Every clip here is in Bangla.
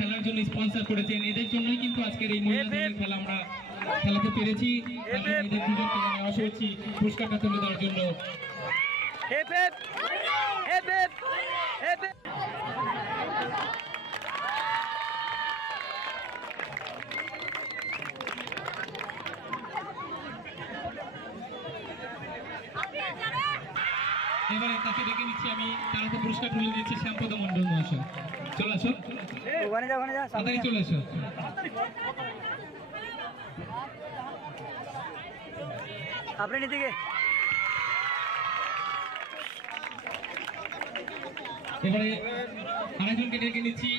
খেলার জন্য স্পন্সর করেছেন, এদের জন্যই কিন্তু আজকের এই মহিলা দলের খেলা আমরা খেলাতে পেরেছি। এদের দুজনকে আশা করছি পুরস্কারটা তুলে দেওয়ার জন্য। এবারে তাকে ডেকে নিচ্ছি আমি, তার হাতে পুরস্কার তুলে দিচ্ছি শ্যামপদ মন্ডল মহাশয়। চলে আসো, তাড়াতাড়ি চলে আসো। আপনার দিকে এবারে আরেকজনকে ডেকে নিচ্ছি,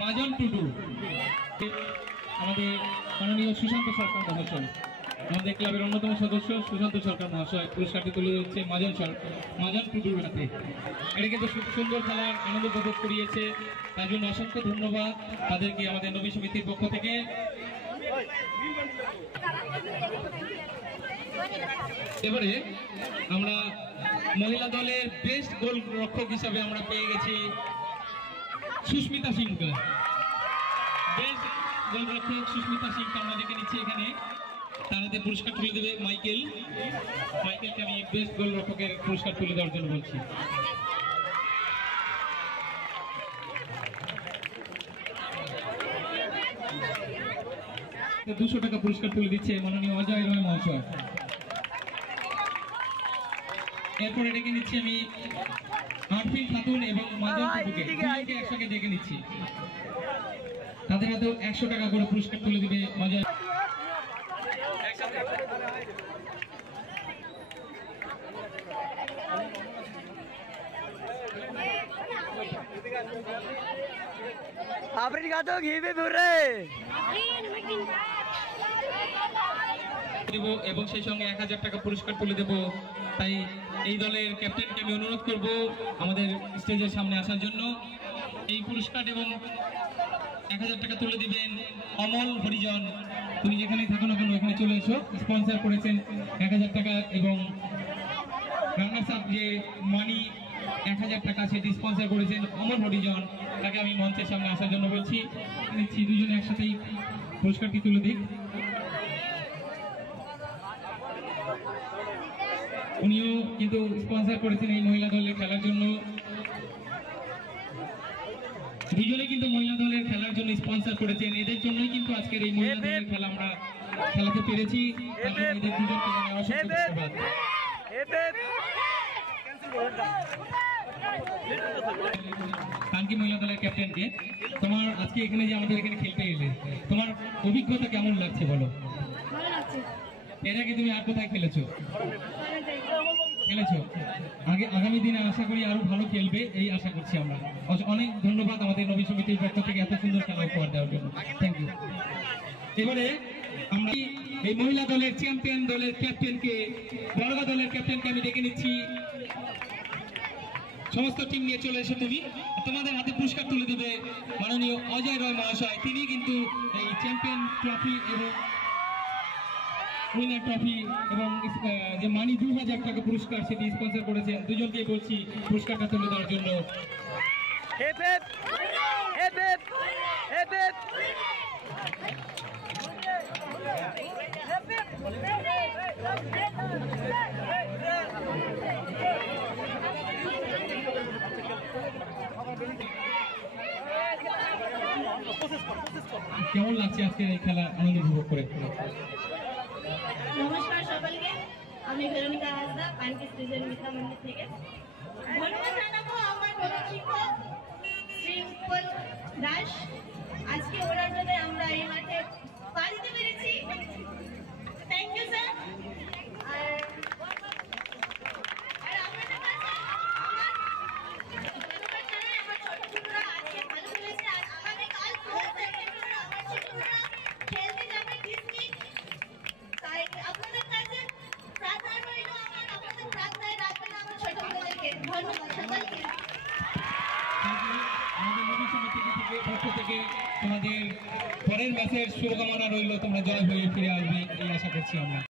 মাজন টুডু। আমাদের মাননীয় সুশান্ত সরকার মহাশয়, আমাদের ক্লাবের অন্যতম সদস্য সুশান্ত সরকার মহাশয় পুরস্কারটি তুলে দিচ্ছে মাজন টুডুর হাতে। এটা কিন্তু খুব সুন্দর খেলার আনন্দ উপভোগ করিয়েছে, তার জন্য অসংখ্য ধন্যবাদ তাদেরকে আমাদের নবী সমিতির পক্ষ থেকে। এবারে আমরা মহিলা দলের বেস্ট গোল রক্ষক হিসাবে আমরা পেয়ে গেছি সুস্মিতা সিংকে। বেস্ট গোল রক্ষক সুস্মিতা সিংকে আমরা ডেকে নিচ্ছি এখানে, তার হাতে পুরস্কার তুলে দেবে মাইকেলকে আমি বেস্ট গোল রক্ষকের পুরস্কার তুলে দেওয়ার জন্য বলছি। $200 পুরস্কার তুলে দিচ্ছে মাননীয় অজয় রয় মহাশয়। এরপরে ডেকে নিচ্ছি আমি আরফিন খাতুন এবং মাজন টুডুকে, দুজনকে একসঙ্গে ডেকে নিচ্ছি, তাদের হাতেও $100 করে পুরস্কার তুলে দিবে অজয়। आपने कहा तो घी पे फिर रहे এবং সেই সঙ্গে $1000 পুরস্কার তুলে দেব। তাই এই দলের ক্যাপ্টেনকে আমি অনুরোধ করব আমাদের স্টেজের সামনে আসার জন্য। এই পুরস্কার এবং $1000 তুলে দিবেন অমল হরিজন। তুমি যেখানেই থাকো না কেন এখানে চলে এসো। স্পন্সর করেছেন $1000 এবং রানার্স আপ যে মানি $1000 সেটি স্পন্সর করেছেন অমল হরিজন। তাকে আমি মঞ্চের সামনে আসার জন্য বলছি, দুজনে একসাথেই পুরস্কারটি তুলে দিই। উনিও কিন্তু স্পন্সর করেছেন এই মহিলা দলের খেলার জন্য। দুজনে কিন্তু মহিলা দলের খেলার জন্য স্পন্সর করেছেন, এদের জন্যই কিন্তু আজকের এই মহিলা দলের খেলা আমরা খেলাতে পেরেছি। এদের দুজনকে অসংখ্য ধন্যবাদ। কানকি মহিলা দলের ক্যাপ্টেনকে, তোমার আজকে এখানে যে আমাদের এখানে খেলতে এলে তোমার অভিজ্ঞতা কেমন লাগছে বলো? এর আগে তুমি আর কোথায় খেলেছো? আগামী দিনে আশা করি আরো ভালো খেলবে এই আশা করছি আমরা। অনেক ধন্যবাদ আমাদের নবী সমিতির পক্ষ থেকে এত সুন্দর খেলা উপহার দেওয়ার জন্য, থ্যাংক ইউ। এবারে আমরা এই মহিলা দলের চ্যাম্পিয়ন দলের ক্যাপ্টেনকে, বড়গা দলের ক্যাপ্টেনকে আমি ডেকে নিচ্ছি। সমস্ত টিম নিয়ে চলে এসো তুমি, তোমাদের হাতে পুরস্কার তুলে দেবে মাননীয় অজয় রয় মহাশয়। তিনি কিন্তু এই চ্যাম্পিয়ন ট্রফি এবং উইনার ট্রফি এবং যে মানি $2000 পুরস্কার সেটি স্পন্সর করেছেন। দুজনকে বলছি পুরস্কারটা তুলে দেওয়ার জন্য। কেমন লাগছে আজকের এই খেলা আনন্দ উপভোগ করে? নমস্কার সকলকে, আমি ভেরোনিকা হাসদা কানকি স্টেশন মিত্রা মন্দির থেকে। ধন্যবাদ জানাবো আমার প্রধান শিক্ষক শ্রী উৎপল দাস। আজকে ওনার জন্য আমরা এই মাঠে পা দিতে পেরেছি। Thank you sir. আর আপনাদের কাছে আমার ধন্যবাদ জানাই। আমার ছোট ছোটরা আজকে ভালো খেলেছে, আর আগামীকাল আমার ছোটরা খেলতে যাবে ডিস্ট্রিক্ট। তাই আপনাদের কাছে প্রার্থনা রইল, আপনাদের প্রার্থনায় রাখবেন আমার ছোটদেরকে। ধন্যবাদ সকলকে। আমাদের নবী সমিতির পক্ষ থেকে তোমাদের পরের ম্যাচের শুভকামনা রইল, তোমরা জয় হয়ে ফিরে আসবে এই আশা করছি আমরা।